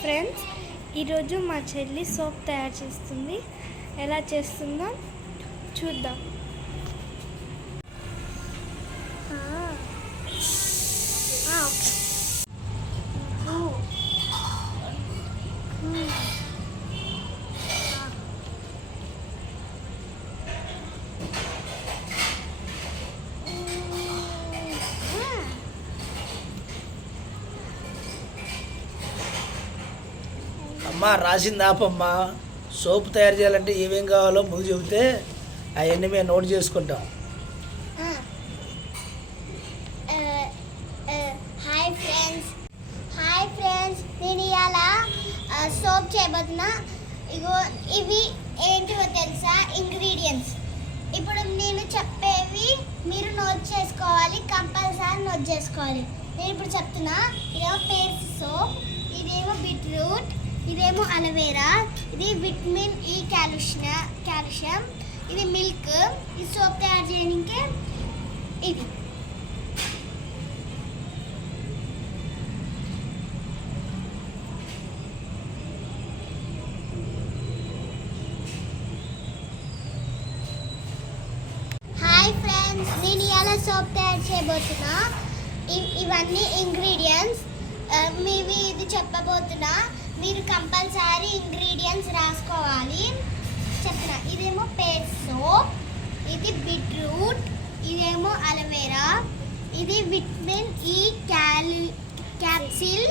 Friends ఈరోజు మా చెల్లి సోప్ తయారు చేస్తుంది. ఎలా చేస్తుందో చూద్దాం. అమ్మ రాసింది ఆపమ్మా. సోప్ తయారు చేయాలంటే ఏమేం కావాలో ముందు చెబితే అవన్నీ మేము నోట్ చేసుకుంటాం. Hi friends. హాయ్ ఫ్రెండ్స్ నేను ఇవాళ సోప్ చేయబోతున్నా. ఇగో ఇవి ఏంటివో తెలుసా? ఇంగ్రీడియంట్స్ ఇప్పుడు నేను చెప్పేవి మీరు నోట్ చేసుకోవాలి కంపల్సరీ నోట్ చేసుకోవాలి. నేను ఇప్పుడు చెప్తున్నా ఇదేమో పేర్స్ సోప్ ఇదేమో బీట్రూట్ ఇదేమో అలోవేరా ఇది విటమిన్ ఈ క్యాల్షియం క్యాల్షియం ఇది మిల్క్ ఈ సోప్ తయారు చేయడానికి ఇది. హాయ్ ఫ్రెండ్స్ నేను ఇవాళ సోప్ తయారు చేయబోతున్నా. ఇ- ఇవన్నీ ఇంగ్రీడియంట్స్ మీవి ఇది చెప్పబోతున్నా. మీరు కంపల్సరీ ఇంగ్రీడియంట్స్ రాసుకోవాలి. చెప్తున్నా ఇదేమో పేస్ట్ సోప్ ఇది బీట్రూట్ ఇదేమో అలోవెరా ఇది విటమిన్ ఈ క్యాల్ క్యాప్సిల్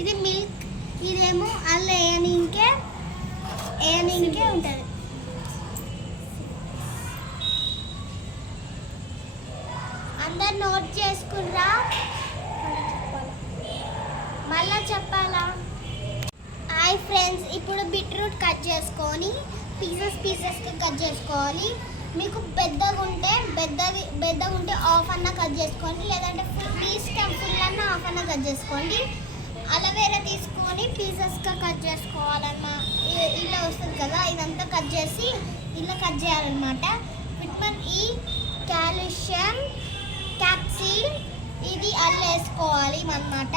ఇది మిల్క్ ఇదేమో అల్ల వేయనికే వేయనికే ఉంటుంది అందరు నోట్ చేసుకుర్రా మళ్ళా చెప్పాలా హాయ్ ఫ్రెండ్స్ ఇప్పుడు బీట్రూట్ కట్ చేసుకొని పీసెస్ పీసెస్కి కట్ చేసుకోవాలి. మీకు పెద్దగా ఉంటే పెద్దది పెద్దగా ఉంటే ఆఫ్ అన్న కట్ చేసుకోండి లేదంటే ఫుల్ మీ ఇష్టం ఫుల్ అన్న ఆఫ్ అన్న కట్ చేసుకోండి. అలవేరా తీసుకొని పీసెస్గా కట్ చేసుకోవాలన్న ఇలా వస్తుంది కదా ఇదంతా కట్ చేసి ఇలా కట్ చేయాలన్నమాట. విటమిన్ ఈ కాల్షియం క్యాప్సిల్ ఇది అల్లేసుకోవాలి అన్నమాట.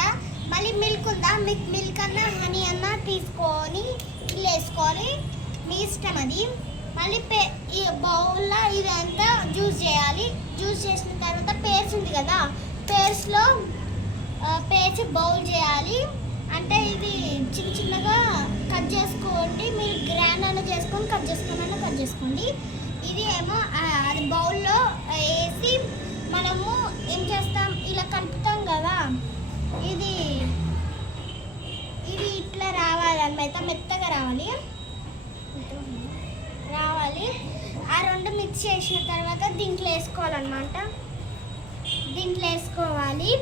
మళ్ళీ మిల్క్ ఉందా? మీకు మిల్క్ అన్నా హనీ అన్నా తీసుకొని ఇల్లు వేసుకొని మీ ఇష్టం అది. మళ్ళీ పే ఈ బౌల్లో ఇదంతా జ్యూస్ చేయాలి. జ్యూస్ చేసిన తర్వాత పేర్స్ ఉంది కదా పేర్స్లో పేర్చి బౌల్ చేయాలి. అంటే ఇది చిన్న చిన్నగా కట్ చేసుకోండి. మీరు గ్రాండ్ అన్న చేసుకొని కట్ చేసుకోమన్నా కట్ చేసుకోండి. ఇది ఏమో అది బౌల్లో వేసి మనము ఏం చేస్తాం? ఇలా కలుపుతాం కదా. ఇది. ఇది ఇట్లా రావాలి అన్నమాట మెత్తగా రావాలి. రావాలి. ఆ రెండు మిక్స్ చేసిన తర్వాత దీంట్లో వేసుకోవాలన్నమాట. దీంట్లో వేసుకోవాలి.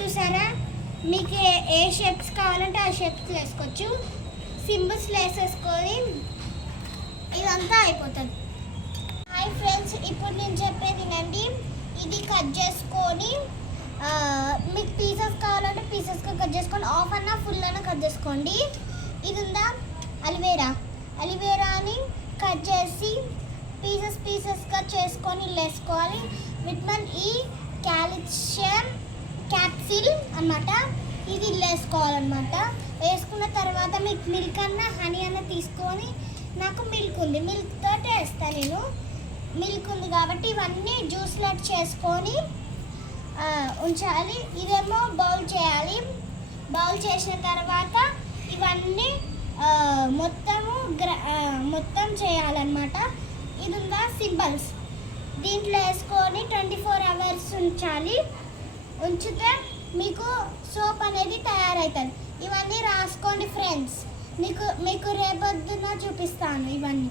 చూసారా? మీకు ఏ- షేప్స్ కావాలంటే ఆ షేప్స్ వేసుకోవచ్చు. సింబల్స్ వేసేసుకొని ఇదంతా అయిపోతుంది. హాయ్ ఫ్రెండ్స్ ఇప్పుడు నేను చెప్పేది వినండి. ఇది కట్ చేసుకొని ఆఫ్ అన్న ఫుల్ అన్న కట్ చేసుకోండి. ఇది ఉందా అలివేరా. అలివేరాని కట్ చేసి పీసెస్ పీసెస్గా చేసుకొని వేసుకోవాలి విటమిన్ ఈ క్యాలిషియం క్యాప్సిల్ అన్నమాట. ఇది వేసుకోవాలన్నమాట వేసుకున్న తర్వాత మీకు మిల్క్ అన్న హనీ అన్న తీసుకొని నాకు మిల్క్ ఉంది. మిల్క్ తోటి వేస్తాను నేను. మిల్క్ ఉంది కాబట్టి ఇవన్నీ జ్యూస్లెట్ చేసుకొని ఉంచాలి. ఇదేమో బౌల్ చేయాలి. బౌల్ చేసిన తర్వాత ఇవన్నీ మొత్తము గ్ర మొత్తం చేయాలన్నమాట. ఇది ఉందా సింబల్స్. దీంట్లో వేసుకొని ట్వంటీ ఫోర్ అవర్స్ ఉంచాలి. ఉంచితే మీకు సోప్ అనేది తయారవుతుంది. ఇవన్నీ రాసుకోండి ఫ్రెండ్స్. మీకు మీకు రేపొద్దున చూపిస్తాను ఇవన్నీ.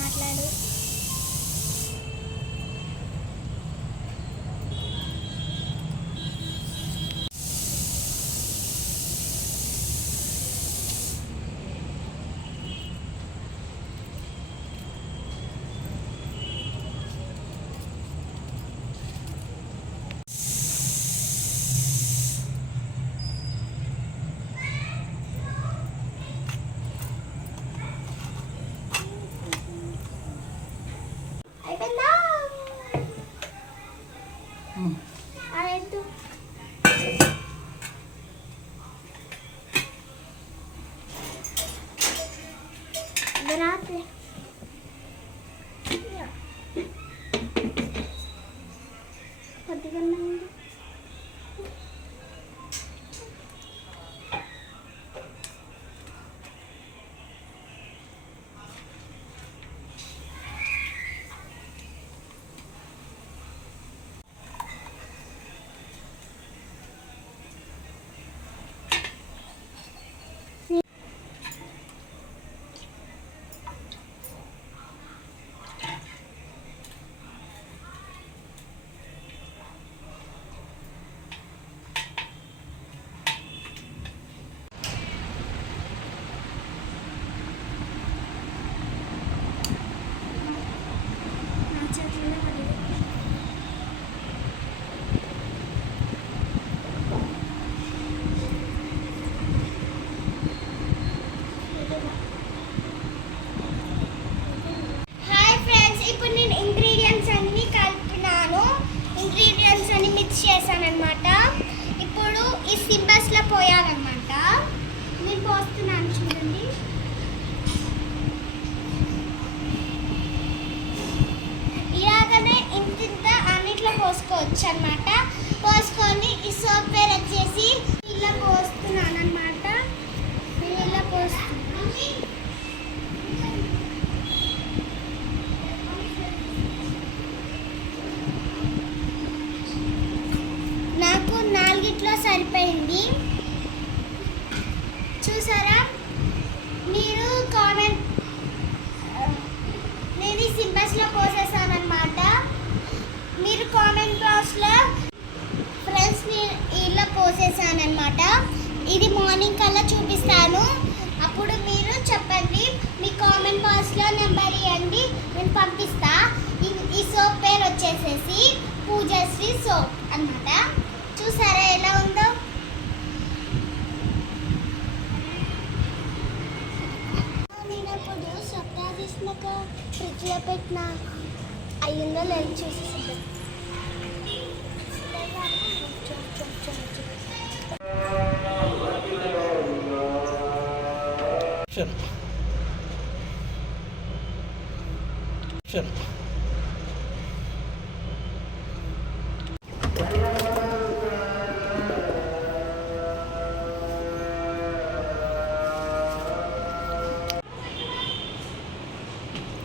మాట్లాడు. Hmm. Ano ito? Grabe. Pwede ka na hindi. పోసుకోవచ్చు అనమాట పోసుకొని ఈ సోప్ వేర్ వచ్చేసి ఇలా పోస్తున్నాను అనమాట నేను ఇలా పోస్తున్నాను నాకు నాలుగిట్లో సరిపోయింది చూసారా మీరు కామెంట్ నేను ఈ సింబల్స్లో పోసేసాను అనమాట మీరు కామెంట్ బాక్స్లో ఫ్రెండ్స్ ఇలా పోసేసాను అనమాట ఇది మార్నింగ్ కల్లా చూపిస్తాను. అప్పుడు మీరు చెప్పండి మీ కామెంట్ బాక్స్లో నెంబర్ ఇవ్వండి నేను పంపిస్తా. ఈ- సోప్ పేరు వచ్చేసేసి పూజశ్రీ సోప్ అన్నమాట చూసారా ఎలా ఉందో నేను ఇప్పుడు సొప్పా తీసినాక ఫ్రిడ్జ్లో పెట్టిన అయ్యిందో లేదు చూసేసి Sure. Sure.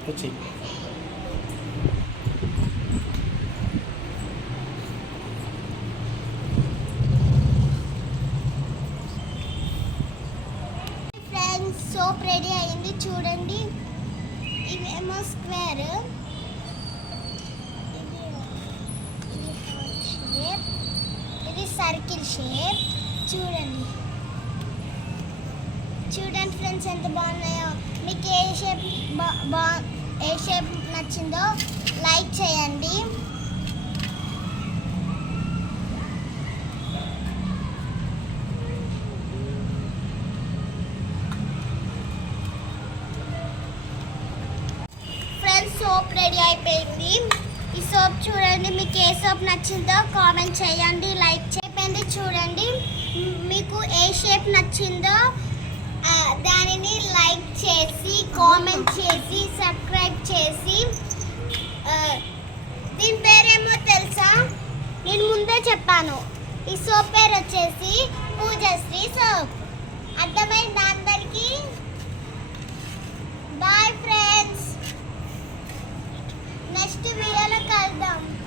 వచ్చి ఫ్రెండ్స్ సోప్ రెడీ అయింది చూడండి. ఇవేమో స్క్వేర్ ఇది ఇది షేప్ ఇది సర్కిల్ షేప్ చూడండి. చూడండి ఫ్రెండ్స్ ఎంత బాగున్నాయో. మీకు ఏ షేప్ బా ఏ షేప్ నచ్చిందో లైక్ చేయండి. సోప్ చూడండి. మీకు ఏ సోప్ నచ్చిందో కామెంట్ చేయండి లైక్ చేయండి. చూడండి మీకు ఏ షేప్ నచ్చిందో దానిని లైక్ చేసి కామెంట్ చేసి సబ్స్క్రైబ్ చేసి దీని పేరేమో తెలుసా? నేను ముందే చెప్పాను. ఈ సోప్ పేరు వచ్చేసి పూజశ్రీ సోప్. అర్థమైంది అందరికీ? Bye friends next video geldim.